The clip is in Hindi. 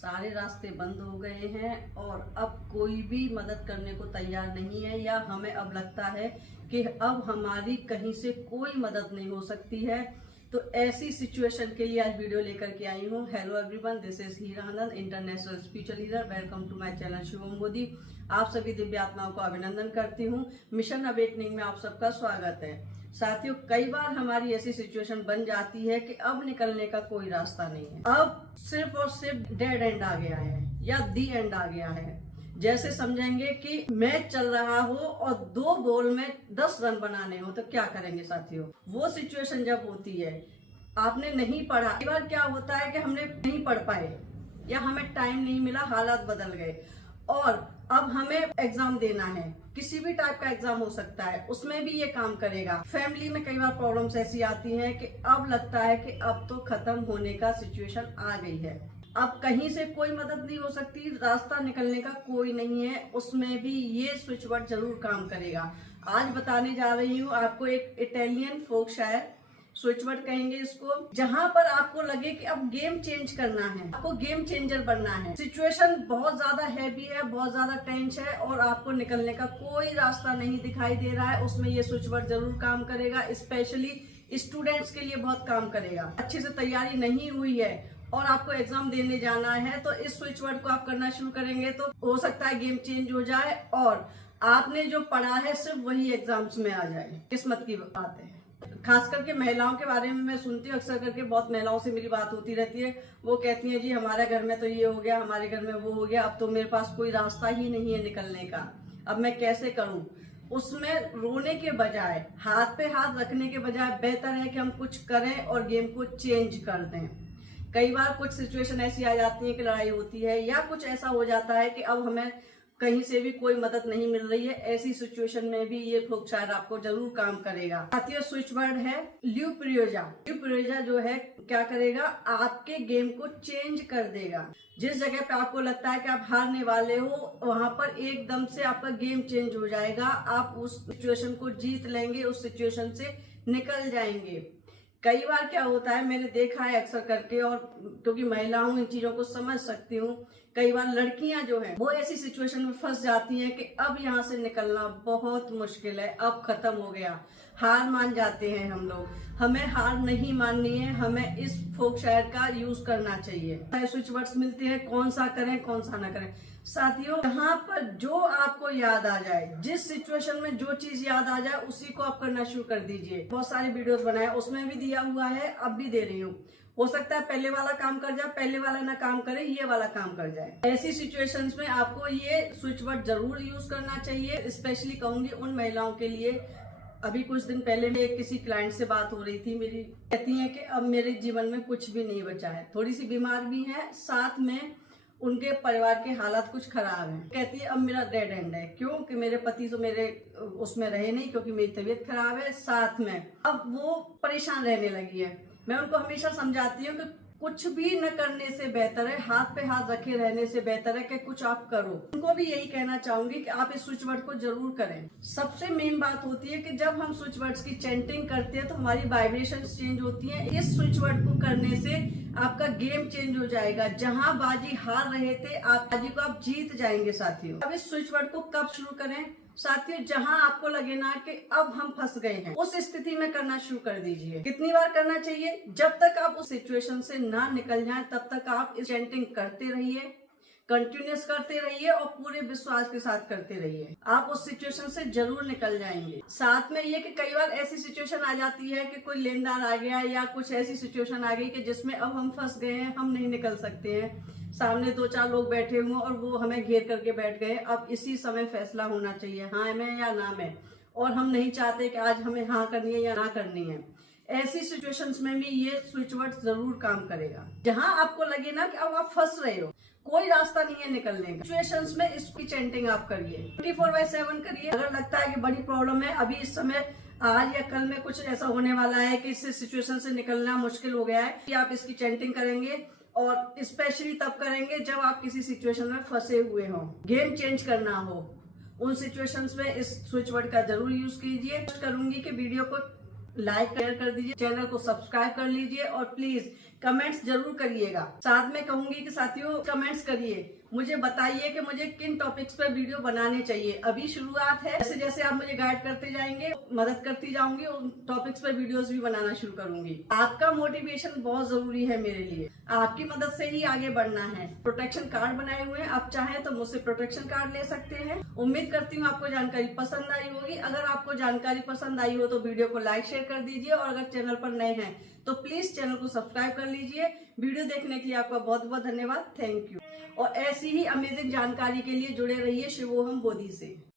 सारे रास्ते बंद हो गए हैं और अब कोई भी मदद करने को तैयार नहीं है, या हमें अब लगता है कि अब हमारी कहीं से कोई मदद नहीं हो सकती है। तो ऐसी सिचुएशन के लिए आज वीडियो लेकर के आई हूँ। Hello everyone, this is Hiranand, international spiritual healer. Welcome to my channel Shivam Modi. आप सभी दिव्य आत्माओं को अभिनंदन करती हूँ। मिशन अवेकनिंग में आप सबका स्वागत है। साथियों, कई बार हमारी ऐसी सिचुएशन बन जाती है कि अब निकलने का कोई रास्ता नहीं है, अब सिर्फ और सिर्फ डेड एंड आ गया है या दी एंड आ गया है। जैसे समझेंगे कि मैच चल रहा हो और 2 बॉल में 10 रन बनाने हो तो क्या करेंगे साथियों। वो सिचुएशन जब होती है, आपने नहीं पढ़ा, कई बार क्या होता है कि हमने नहीं पढ़ पाए या हमें टाइम नहीं मिला, हालात बदल गए और अब हमें एग्जाम देना है। किसी भी टाइप का एग्जाम हो सकता है, उसमें भी ये काम करेगा। फैमिली में कई बार प्रॉब्लम्स ऐसी आती हैं कि अब लगता है कि अब तो खत्म होने का सिचुएशन आ गई है, अब कहीं से कोई मदद नहीं हो सकती, रास्ता निकलने का कोई नहीं है। उसमें भी ये स्विच वर्ड जरूर काम करेगा। आज बताने जा रही हूँ आपको एक इटालियन फोक शायर, स्विच वर्ड कहेंगे इसको, जहां पर आपको लगे कि अब गेम चेंज करना है, आपको गेम चेंजर बनना है। सिचुएशन बहुत ज्यादा हैवी है, बहुत ज्यादा टेंस है और आपको निकलने का कोई रास्ता नहीं दिखाई दे रहा है। उसमें ये स्विच वर्ड जरूर काम करेगा। स्पेशली स्टूडेंट्स के लिए बहुत काम करेगा। अच्छे से तैयारी नहीं हुई है और आपको एग्जाम देने जाना है तो इस स्विच वर्ड को आप करना शुरू करेंगे तो हो सकता है गेम चेंज हो जाए और आपने जो पढ़ा है सिर्फ वही एग्जाम्स में आ जाए। किस्मत की बात है। खास करके महिलाओं के बारे में मैं सुनती हूँ, अक्सर करके बहुत महिलाओं से मेरी बात होती रहती है। वो कहती हैं जी हमारे घर में तो ये हो गया, हमारे घर में वो हो गया, अब तो मेरे पास कोई रास्ता ही नहीं है निकलने का, अब मैं कैसे करूं। उसमें रोने के बजाय, हाथ पे हाथ रखने के बजाय बेहतर है कि हम कुछ करें और गेम को चेंज कर दें। कई बार कुछ सिचुएशन ऐसी आ जाती है कि लड़ाई होती है या कुछ ऐसा हो जाता है कि अब हमें कहीं से भी कोई मदद नहीं मिल रही है। ऐसी सिचुएशन में भी ये फोक शायर आपको जरूर काम करेगा। साथियों, स्विच वर्ड है ल्यूप्रियोजा। ल्यूप्रियोजा जो है क्या करेगा, आपके गेम को चेंज कर देगा। जिस जगह पे आपको लगता है कि आप हारने वाले हो, वहां पर एकदम से आपका गेम चेंज हो जाएगा। आप उस सिचुएशन को जीत लेंगे, उस सिचुएशन से निकल जाएंगे। कई बार क्या होता है, मैंने देखा है अक्सर करके, और क्योंकि महिला हूं इन चीजों को समझ सकती हूँ। कई बार लड़कियां जो है वो ऐसी सिचुएशन में फंस जाती हैं कि अब यहाँ से निकलना बहुत मुश्किल है, अब खत्म हो गया, हार मान जाते हैं हम लोग। हमें हार नहीं माननी है, हमें इस फोक शायर का यूज करना चाहिए। स्विच वर्ड्स मिलते हैं, कौन सा करें कौन सा ना करें। साथियों, यहाँ पर जो आपको याद आ जाए, जिस सिचुएशन में जो चीज याद आ जाए उसी को आप करना शुरू कर दीजिए। बहुत सारे वीडियोस बनाए, उसमें भी दिया हुआ है, अब भी दे रही हूँ। हो सकता है पहले वाला काम कर जाए, पहले वाला ना काम करे, ये वाला काम कर जाए। ऐसी सिचुएशंस में आपको ये स्विच वर्ड जरूर यूज करना चाहिए। स्पेशली कहूंगी उन महिलाओं के लिए। अभी कुछ दिन पहले मेरे किसी क्लाइंट से बात हो रही थी, मेरी कहती है कि अब मेरे जीवन में कुछ भी नहीं बचा है, थोड़ी सी बीमार भी है, साथ में उनके परिवार के हालात कुछ खराब हैं। कहती है अब मेरा डेड एंड है, क्यों कि मेरे पति तो मेरे उसमें रहे नहीं, क्योंकि मेरी तबीयत खराब है, साथ में अब वो परेशान रहने लगी है। मैं उनको हमेशा समझाती हूँ कि कुछ भी न करने से बेहतर है, हाथ पे हाथ रखे रहने से बेहतर है कि कुछ आप करो। उनको भी यही कहना चाहूंगी कि आप इस स्विच वर्ड को जरूर करें। सबसे मेन बात होती है कि जब हम स्विच वर्ड्स की चैंटिंग करते हैं तो हमारी वाइब्रेशंस चेंज होती हैं। इस स्विच वर्ड को करने से आपका गेम चेंज हो जाएगा। जहां बाजी हार रहे थे, आप बाजी को आप जीत जाएंगे साथियों। अब इस स्विच वर्ड को कब शुरू करें साथियों, जहां आपको लगे ना कि अब हम फंस गए हैं, उस स्थिति में करना शुरू कर दीजिए। कितनी बार करना चाहिए, जब तक आप उस सिचुएशन से ना निकल जाएं तब तक आप इस चैंटिंग करते रहिए, कंटिन्यूस करते रहिए और पूरे विश्वास के साथ करते रहिए। आप उस सिचुएशन से जरूर निकल जाएंगे। साथ में ये कि कई बार ऐसी सिचुएशन आ जाती है कि कोई लेनदार आ गया या कुछ ऐसी सिचुएशन आ गई कि जिसमें अब हम फंस गए हैं, हम नहीं निकल सकते हैं। सामने 2-4 लोग बैठे हुए और वो हमें घेर करके बैठ गए। अब इसी समय फैसला होना चाहिए, हाँ में या ना में, और हम नहीं चाहते कि आज हमें हाँ करनी है या ना करनी है। ऐसी सिचुएशंस में भी ये स्विच वर्ड जरूर काम करेगा। जहां आपको लगे ना कि अब आप फंस रहे हो, कोई रास्ता नहीं है निकलने का, सिचुएशंस में इसकी चैंटिंग आप करिए, 24/7 करिए। अगर लगता है कि बड़ी प्रॉब्लम है, अभी इस समय आज या कल में कुछ ऐसा होने वाला है कि इस सिचुएशन से निकलना मुश्किल हो गया है, कि आप इसकी चैंटिंग करेंगे और स्पेशली तब करेंगे जब आप किसी सिचुएशन में फंसे हुए हो, गेम चेंज करना हो। उन सिचुएशंस में इस स्विच वर्ड का जरूर यूज कीजिए। करूंगी कि वीडियो को लाइक शेयर कर दीजिए, चैनल को सब्सक्राइब कर लीजिए और प्लीज कमेंट्स जरूर करिएगा। साथ में कहूंगी कि साथियों कमेंट्स करिए, मुझे बताइए कि मुझे किन टॉपिक्स पे वीडियो बनाने चाहिए। अभी शुरुआत है, जैसे जैसे आप मुझे गाइड करते जाएंगे, मदद करती जाऊंगी, उन टॉपिक्स पे वीडियोस भी बनाना शुरू करूंगी। आपका मोटिवेशन बहुत जरूरी है मेरे लिए, आपकी मदद से ही आगे बढ़ना है। प्रोटेक्शन कार्ड बनाए हुए हैं, आप चाहें तो मुझसे प्रोटेक्शन कार्ड ले सकते हैं। उम्मीद करती हूँ आपको जानकारी पसंद आई होगी। अगर आपको जानकारी पसंद आई हो तो वीडियो को लाइक शेयर कर दीजिए, और अगर चैनल पर नए हैं तो प्लीज चैनल को सब्सक्राइब कर लीजिए। वीडियो देखने के लिए आपका बहुत बहुत धन्यवाद, थैंक यू। और ऐसी ही अमेजिंग जानकारी के लिए जुड़े रहिए शिवोहम बोधि से।